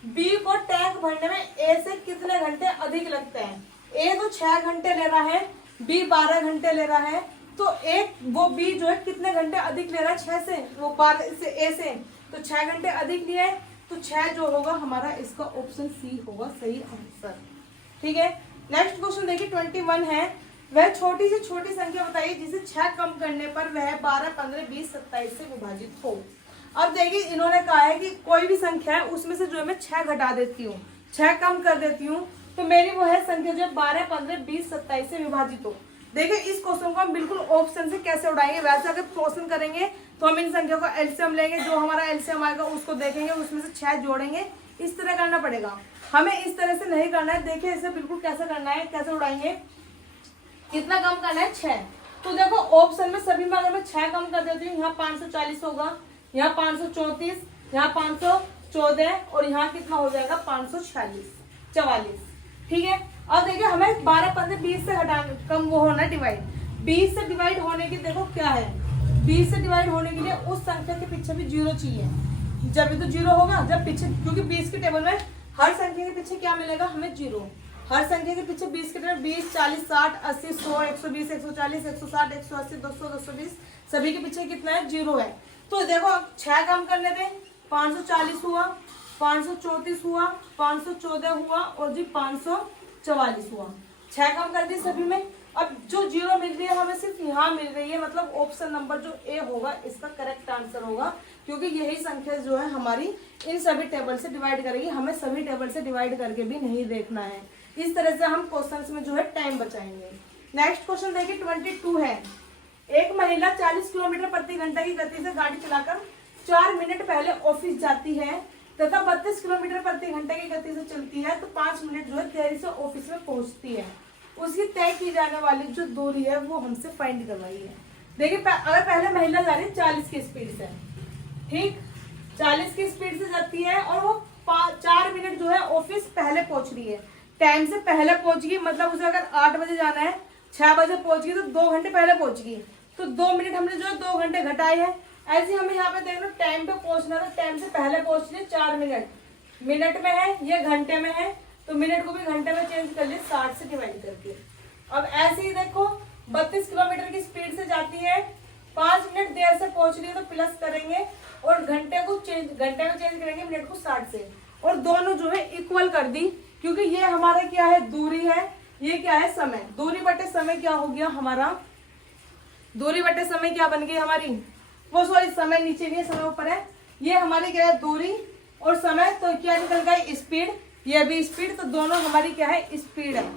बी को टैंक भरने में ए से कितने घंटे अधिक लगते हैं। ए तो 6 घंटे ले रहा है, बी 12 घंटे ले रहा है, तो एक वो बी जो है कितने घंटे अधिक ले रहा है 6 से, वो 12 से ए से, तो 6 घंटे अधिक लिए, तो 6 जो होगा हमारा इसका ऑप्शन सी होगा सही आंसर, ठीक है। नेक्स्ट क्वेश्चन देखिए 21 है, वह छोटी से छोटी संख्या बताइए जिसे 6 कम करने पर वह 12, 15, 20, 27 से विभाजित हो। अब देखिए इन्होंने कहा है कि कोई भी संख्या है उसमें से जो है मैं 6 घटा देती हूँ, 6 कम कर देती हूँ, तो मेरी वो है संख्या जो है 12, 15, 20, 27 से विभाजित हो। देखिए इस क्वेश्चन को हम बिल्कुल ऑप्शन से कैसे उड़ाएंगे, वैसे अगर क्वेश्चन करेंगे तो हम इन संख्या को एलसीएम लेंगे, जो हमारा एलसीएम आएगा उसको देखेंगे, उसमें से 6 जोड़ेंगे, इस तरह करना पड़ेगा। हमें इस तरह से नहीं करना है। देखिए इसे बिल्कुल कैसे करना है, कैसे उड़ाएंगे, कितना कम करना है 6। तो देखो ऑप्शन में सभी में अगर मैं 6 कम कर देती हूँ, यहाँ 540 होगा, यहाँ 534, यहाँ 514 और यहाँ कितना हो जाएगा 544, ठीक है। अब देखिए हमें 12, 15, 20 से घटाने कम वो होना डिवाइड, 20 से डिवाइड होने की देखो क्या है, 20 से डिवाइड होने के लिए उस संख्या के पीछे भी 0 चाहिए, जब भी तो 0 होगा, जब पीछे, क्योंकि 20 के टेबल में हर संख्या के पीछे क्या मिलेगा हमें 0, हर संख्या के पीछे 20 के टेबल 20, 40, 60, 80, 100, 120, 140, 160, 180, 200, 220, सभी के पीछे कितना है 0 है। तो देखो अब 6 कम करने दें, 540 हुआ, 534 हुआ, 514 हुआ और जी 544 हुआ, 6 कम कर दिए सभी में। अब जो 0 मिल रही है हमें सिर्फ यहाँ मिल रही है, मतलब ऑप्शन नंबर जो ए होगा इसका करेक्ट आंसर होगा, क्योंकि यही संख्या जो है हमारी इन सभी टेबल से डिवाइड करेगी, हमें सभी टेबल से डिवाइड करके भी नहीं देखना है। इस तरह से हम क्वेश्चंस में जो है टाइम बचाएंगे। नेक्स्ट क्वेश्चन देखिए 22 है, एक महिला 40 किलोमीटर प्रति घंटा की गति से गाड़ी चलाकर 4 मिनट पहले ऑफिस जाती है तथा 32 किलोमीटर प्रति घंटे की गति से चलती है, तो 5 मिनट जो है देरी से ऑफिस में पहुंचती है। उसकी तय की जाने वाली जो दूरी है वो हमसे फाइंड करवाई है। देखिए अगर पहले महिला जा रही है 40 की स्पीड से, ठीक, 40 की स्पीड से जाती है और वो 4 मिनट जो है ऑफिस पहले पहुंच रही है, टाइम से पहले पहुंच गई, मतलब उसे अगर 8 बजे जाना है 6 बजे पहुंच गई तो 2 घंटे पहले पहुंच गई, तो 2 मिनट हमने जो है 2 घंटे घटाए हैं। ऐसे ही हमें यहाँ पे देख लो टाइम पे पहुंचना था, टाइम से पहले पहुंच लिए 4 मिनट, मिनट में है ये घंटे में है, तो मिनट को भी घंटे में चेंज कर लिए 60 से डिवाइड करके। अब ऐसे ही देखो 32 किलोमीटर की स्पीड से जाती है, 5 मिनट देर से पहुंच रही है तो प्लस करेंगे और घंटे में चेंज करेंगे मिनट को 60 से, और दोनों जो है इक्वल कर दी, क्योंकि ये हमारा क्या है दूरी है, ये क्या है समय, दूरी बटे समय क्या हो गया हमारा, दूरी बटे समय क्या बन गई हमारी, वो सॉरी समय नीचे नहीं है समय ऊपर है, ये हमारी क्या है दूरी और समय, तो क्या निकल गई स्पीड, ये भी स्पीड, तो दोनों हमारी क्या है स्पीड है।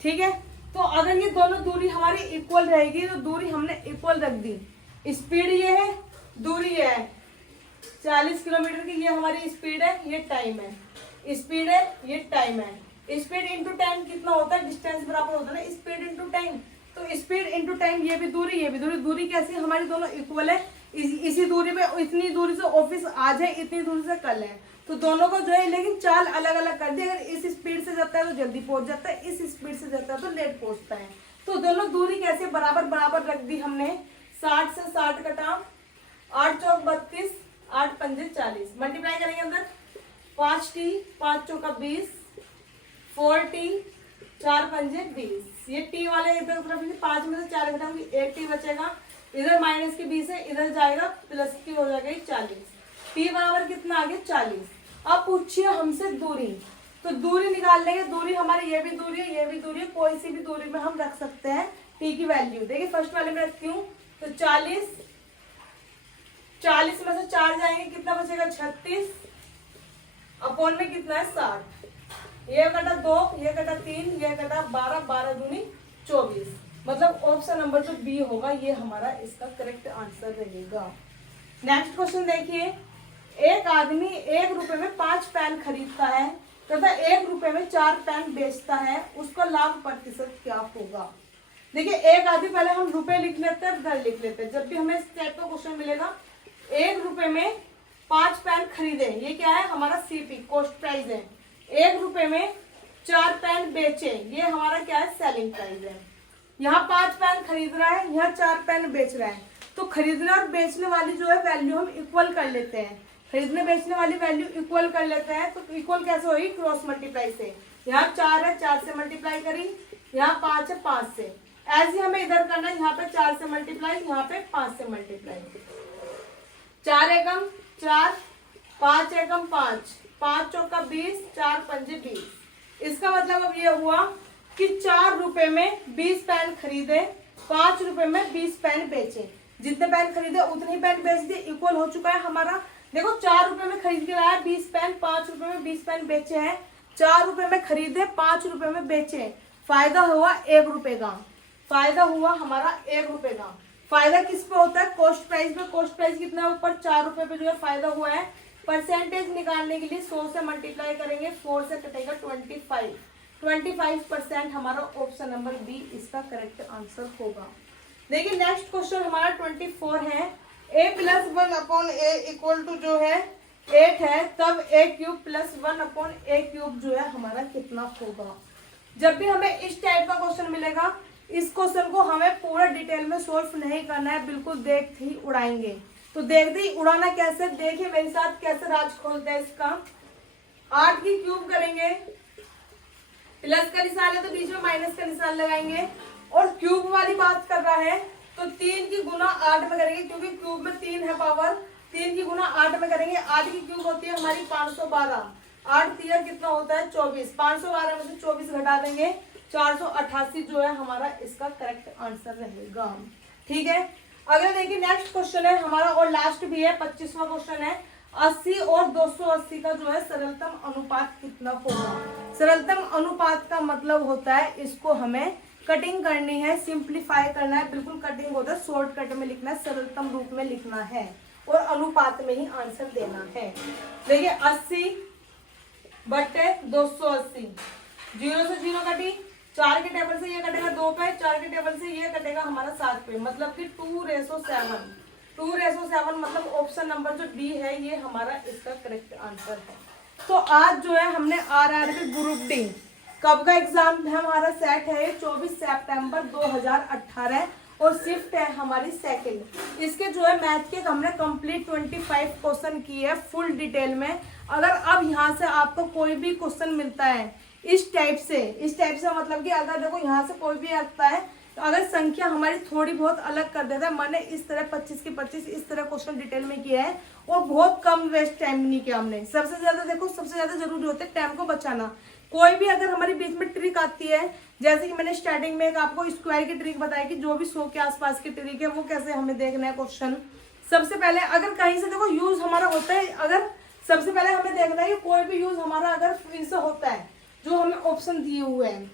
ठीक है, तो अगर ये दोनों दूरी हमारी इक्वल रहेगी तो दूरी हमने इक्वल रख दी, स्पीड ये है दूरी ये है 40 किलोमीटर की, ये हमारी स्पीड है ये टाइम है, स्पीड है ये टाइम है, स्पीड इंटू टाइम कितना होता है, डिस्टेंस बराबर होता है ना स्पीड इंटू टाइम, तो स्पीड इंटू टाइम, ये भी दूरी ये भी दूरी, दूरी कैसी हमारी दोनों इक्वल है, इसी दूरी पे इतनी दूरी से ऑफिस आज है, इतनी दूरी से कल है, तो दोनों को जो है लेकिन चाल अलग अलग कर दी, अगर इस स्पीड से जाता है तो जल्दी पहुंच जाता है, इस स्पीड से जाता है तो लेट पहुंचता है, तो दोनों दूरी कैसे बराबर बराबर रख दी हमने, 60 से 60 कटा, 8 चौक 32, 8 पंजे 40, मल्टीप्लाई करेंगे अंदर 5t, 5 चौका 20, 4t, 4 पंजे 20, ये t वाले इधर तरफ 5 में से 4 घटाऊंगी 1 t बचेगा, इधर माइनस की 20 है इधर जाएगा प्लस की हो जाएगा 40, t बराबर कितना आ गया 40। अब पूछिए हमसे दूरी, तो दूरी निकाल लेंगे, दूरी हमारी ये भी दूरी है ये भी दूरी है, कोई सी भी दूरी में हम रख सकते हैं t की वैल्यू, देखिए फर्स्ट वाले में रखती हूँ तो 40 में से 4 जाएंगे कितना बचेगा 36, अपॉन में कितना है 60, ये कटा 2 ये कटा 3 ये कटा 12, 12 दूनी 24, मतलब ऑप्शन नंबर जो बी होगा ये हमारा इसका करेक्ट आंसर रहेगा। नेक्स्ट क्वेश्चन देखिए, एक आदमी 1 रुपए में 5 पेन खरीदता है तथा 1 रुपए में 4 पेन बेचता है, उसका लाभ प्रतिशत क्या होगा। देखिए एक आदमी, पहले हम रुपए लिख लेते हैं दर लिख लेते हैं, जब भी हमें इस टाइप का क्वेश्चन मिलेगा 1 रुपए में 5 पेन खरीदे, ये क्या है हमारा सीपी कॉस्ट प्राइस है, 1 रुपए में 4 पेन बेचे, ये हमारा क्या है सेलिंग प्राइस है। यहाँ 5 पेन खरीद रहा है यहाँ 4 पेन बेच रहा है, तो खरीदने और बेचने वाली जो है वैल्यू हम इक्वल कर लेते हैं, खरीदने बेचने वाली वैल्यू इक्वल कर लेते हैं, तो इक्वल कैसे होगी क्रॉस मल्टीप्लाई से, यहाँ 4 है 4 से मल्टीप्लाई करी, यहाँ 5 है 5 से, ऐसे हमें इधर करना है, यहाँ पे 4 से मल्टीप्लाई यहाँ पे 5 से मल्टीप्लाई, 4 एकम 4, 5 एकम 5, 5 चौका 20, 4 पंजे 20, इसका मतलब अब ये हुआ कि 4 रुपए में 20 पेन खरीदे, 5 रुपए में 20 पेन बेचे, जितने पेन खरीदे उतने ही पेन बेच दिए, इक्वल हो चुका है हमारा। देखो 4 रुपए में खरीद के लाया 20 पेन, 5 रुपए में 20 पेन बेचे हैं, 4 रुपए में खरीदे 5 रुपए में बेचे, फायदा हुआ 1 रुपए का, फायदा हुआ हमारा 1 रुपए का। फायदा किस पे होता है कॉस्ट प्राइस पे, कॉस्ट प्राइस कितना है ऊपर 4 रुपए पे जो है फायदा हुआ है। परसेंटेज निकालने के लिए 100 से मल्टीप्लाई करेंगे, 4 से कटेगा 25% हमारा ऑप्शन नंबर बी इसका करेक्ट आंसर होगा। देखिए नेक्स्ट क्वेश्चन हमारा 24 है, a plus 1 upon A equal to जो है 8 है, तब a cube plus 1 upon A cube जो है हमारा कितना होगा। जब भी हमें इस टाइप का क्वेश्चन मिलेगा, इस क्वेश्चन को हमें पूरा डिटेल में सोल्व नहीं करना है, बिल्कुल देखते ही उड़ाएंगे। तो देखते ही उड़ाना कैसे, देखिए मेरे साथ कैसे राज खोलते हैं इसका। 8 की क्यूब करेंगे, प्लस का निशान है तो बीच में माइनस का निशान लगाएंगे, और क्यूब वाली बात कर रहा है तो 3 की गुना 8 में करेंगे, क्योंकि क्यूब में 3 है पावर, 3 की गुना 8 में करेंगे। 8 की क्यूब होती है हमारी 512, 8 3 कितना होता है 24, 512 में से 24 घटा देंगे, 488 जो है हमारा इसका करेक्ट आंसर रहेगा। ठीक है, अगला देखिए नेक्स्ट क्वेश्चन है हमारा और लास्ट भी है, 25वां क्वेश्चन है। 80 और 280 का जो है सरलतम अनुपात कितना होगा। सरलतम अनुपात का मतलब होता है इसको हमें कटिंग करनी है, सिंप्लीफाई करना है, बिल्कुल कटिंग होता है, शॉर्टकट में लिखना है, सरलतम रूप में लिखना है और अनुपात में ही आंसर देना है। देखिए 80 बटे 280, 0 से 0 कटी, 4 के टेबल से ये कटेगा 2 पे, 4 के टेबल से ये कटेगा हमारा 7 पे, मतलब कि 2:7, 2:7 मतलब ऑप्शन नंबर जो डी है ये हमारा इसका करेक्ट आंसर है। तो आज जो है हमने आरआरबी ग्रुप डी कब का एग्जाम है हमारा सेट है 24 सितंबर 2018 और शिफ्ट है हमारी सेकंड। इसके जो है मैथ के हमने कंप्लीट 25 क्वेश्चन किए हैं फुल डिटेल में। अगर अब यहाँ से आपको कोई भी क्वेश्चन मिलता है इस टाइप से मतलब कि अगर देखो यहाँ से कोई भी आता है तो अगर संख्या हमारी थोड़ी बहुत अलग कर देता है, मैंने इस तरह 25 के 25 इस तरह क्वेश्चन डिटेल में किया है और बहुत कम वेस्ट टाइम नहीं किया हमने। सबसे ज्यादा देखो सबसे ज्यादा जरूरी होता है टाइम को बचाना। कोई भी अगर हमारे बीच में ट्रिक आती है, जैसे कि मैंने स्टार्टिंग में एक आपको स्क्वायर की ट्रिक बताई कि जो भी 100 के आसपास की ट्रिक है वो कैसे हमें देखना है क्वेश्चन। सबसे पहले अगर कहीं से देखो यूज हमारा होता है, अगर सबसे पहले हमें देखना है कि कोई भी यूज हमारा अगर इनसे होता है जो हमें ऑप्शन दिए हुए हैं।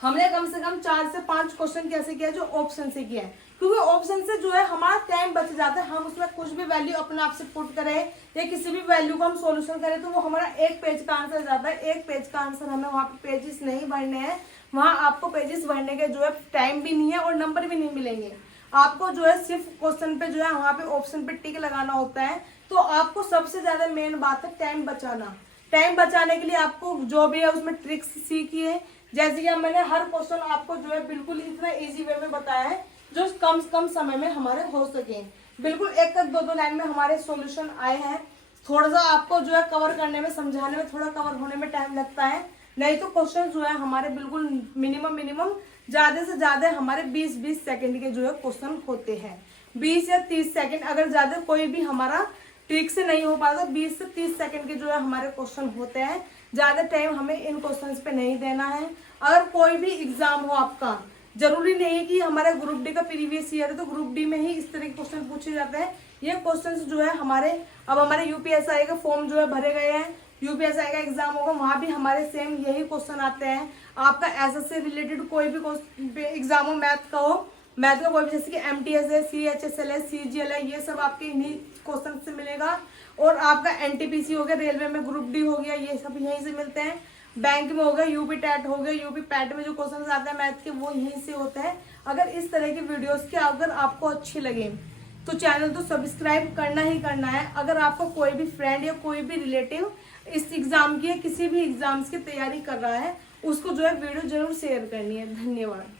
हमने कम से कम 4 से 5 क्वेश्चन कैसे किया जो ऑप्शन से किया है, क्योंकि ऑप्शन से जो है हमारा टाइम बच जाता है। हम उसमें कुछ भी वैल्यू अपने आप से पुट करें या किसी भी वैल्यू को हम सॉल्यूशन करें तो वो हमारा एक पेज का आंसर जाता है। एक पेज का आंसर हमें वहाँ पे पेजेस नहीं भरने हैं, वहाँ आपको पेजेस भरने के जो है टाइम भी नहीं है और नंबर भी नहीं मिलेंगे। आपको जो है सिर्फ क्वेश्चन पे जो है वहाँ पे ऑप्शन पे टिक लगाना होता है। तो आपको सबसे ज्यादा मेन बात है टाइम बचाना। टाइम बचाने के लिए आपको जो भी है उसमें ट्रिक्स सीखिए। जैसे कि मैंने हर क्वेश्चन आपको जो है बिल्कुल इतना इजी वे में बताया है जो कम समय में हमारे हो सके। बिल्कुल एक दो लाइन में हमारे सॉल्यूशन आए हैं। थोड़ा सा आपको जो है कवर करने में, समझाने में, थोड़ा कवर होने में टाइम लगता है, नहीं तो क्वेश्चन जो है हमारे बिल्कुल मिनिमम ज्यादा से ज्यादा हमारे 20-20 सेकंड के जो है क्वेश्चन होते हैं। 20 या 30 सेकंड, अगर ज्यादा कोई भी हमारा ट्रिक से नहीं हो पाता तो 20 से 30 सेकंड के जो है हमारे क्वेश्चन होते हैं। ज्यादा टाइम हमें इन क्वेश्चंस पे नहीं देना है। अगर कोई भी एग्जाम हो आपका, जरूरी नहीं है कि हमारा ग्रुप डी का प्रीवियस ईयर है तो ग्रुप डी में ही इस तरह के क्वेश्चन पूछे जाते हैं। ये क्वेश्चंस जो है हमारे अब हमारे यूपीएसआई का फॉर्म जो है भरे गए हैं, यूपीएसआई का एग्जाम होगा वहां भी हमारे सेम यही क्वेश्चन आते हैं। आपका एसएस से रिलेटेड कोई भी एग्जाम हो, मैथ का हो, मैथ का कोई भी, जैसे कि एमटीएस है, सीएचएसएल है, सीजीएल है, ये सब आपके इन्हीं क्वेश्चन से मिलेगा। और आपका एनटीपीसी हो गया, रेलवे में ग्रुप डी हो गया, ये सब यहीं से मिलते हैं। बैंक में हो गया, यूपी टैट हो गया, यूपी पैट में जो क्वेश्चन आते हैं मैथ के वो यहीं से होते हैं। अगर इस तरह की वीडियोस के अगर आपको अच्छी लगे तो चैनल तो सब्सक्राइब करना ही करना है। अगर आपको कोई भी फ्रेंड या कोई भी रिलेटिव इस एग्जाम की या किसी भी एग्जाम्स की तैयारी कर रहा है उसको जो है वीडियो जरूर शेयर करनी है। धन्यवाद।